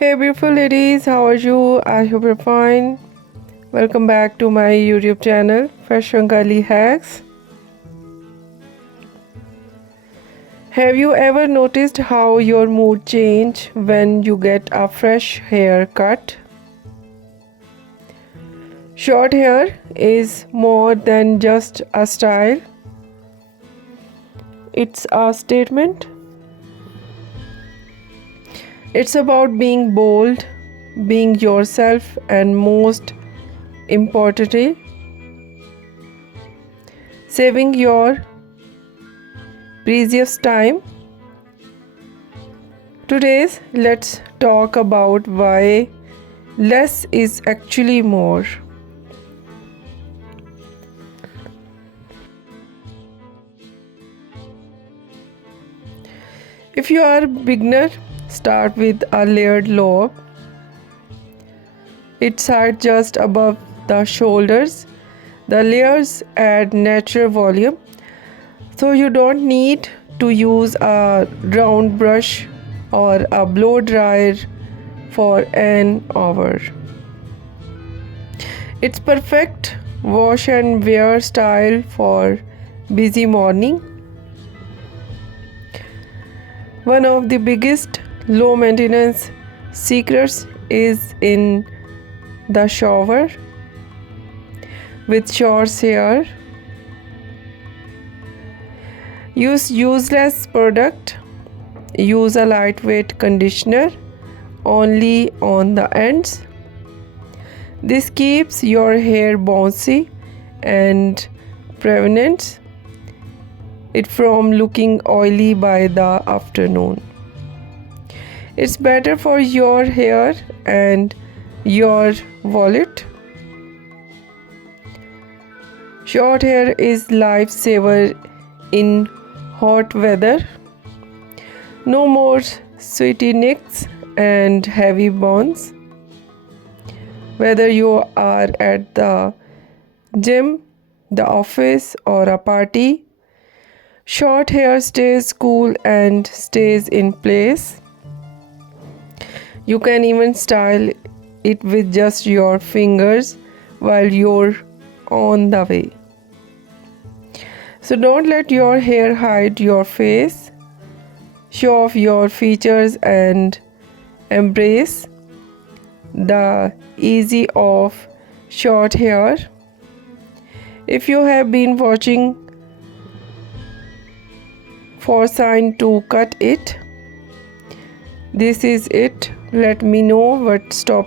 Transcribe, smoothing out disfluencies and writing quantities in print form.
Hey beautiful ladies, how are you? I hope you're fine. Welcome back to my YouTube channel, Fashion Girly Hacks. Have you ever noticed how your mood change when you get a fresh haircut? Short hair is more than just a style. It's a statement. It's about being bold, being yourself, and most importantly, saving your precious time. Today's let's talk about why less is actually more. If you are a beginner, start with a layered lobe. It sits just above the shoulders. The layers add natural volume, so you don't need to use a round brush or a blow dryer for an hour. It's perfect wash and wear style for busy morning. One of the biggest low maintenance secrets is in the shower. With short hair, use useless product. Use a lightweight conditioner only on the ends. This keeps your hair bouncy and prevents it from looking oily by the afternoon. It's better for your hair and your wallet. Short hair is lifesaver in hot weather. No more sweaty necks and heavy buns. Whether you are at the gym, the office, or a party, short hair stays cool and stays in place. You can even style it with just your fingers while you're on the way. So don't let your hair hide your face. Show off your features and embrace the ease of short hair. If you have been watching for sign to cut it, this is it. Let me know what stop